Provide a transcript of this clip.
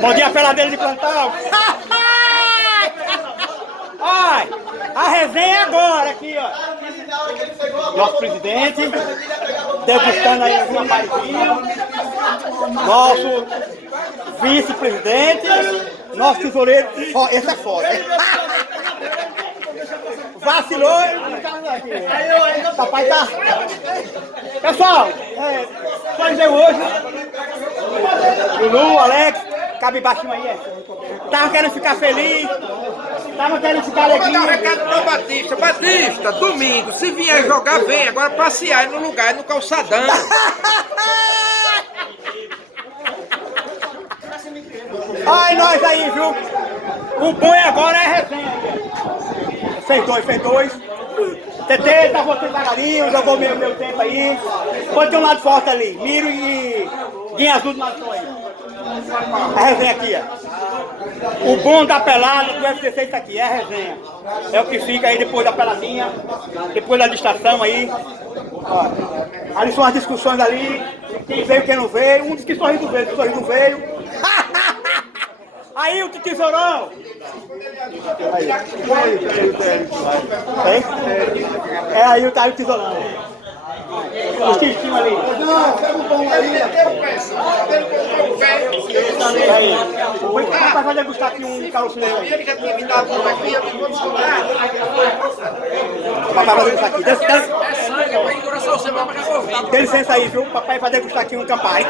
Bom dia, peladeira de plantão. Ai, a resenha é agora aqui, ó. Nosso presidente, degustando aí uma paizinha. Nosso vice-presidente, nosso tesoureiro. Ó, esse é foda. Vacilou e papai tá. Pessoal, só dizer hoje. Lulu, Alex, cabe baixinho aí, tava querendo ficar feliz, tava querendo ficar alegre. Vou dar um recado pro Batista. Batista, domingo, se vier jogar, vem. Agora passear no lugar, no calçadão. Ai, nós aí, viu? O bom agora é a resenha. Fez dois. TT, tá voltando devagarinho, jogou meu tempo aí. Pode ter um lado forte ali. Miro e Guinha Azul do Matou aí. A resenha aqui, ó. O bom da pelada do UFC é isso aqui, é a resenha. É o que fica aí depois da peladinha, depois da distração aí. Ó. Ali são as discussões ali, quem veio, quem não veio. Um disse que sorriso veio, que sorriso não veio. Aí o tesourão! Aí. É aí o tesourão. O xixinho ali. Não, pega o pão ali. Aí. O papai vai degustar aqui um carocinho aí. Ele já tinha me dado um aqui, eu não vou descolar. O papai vai degustar aqui. Dê licença aí, viu? O papai vai degustar aqui um campai.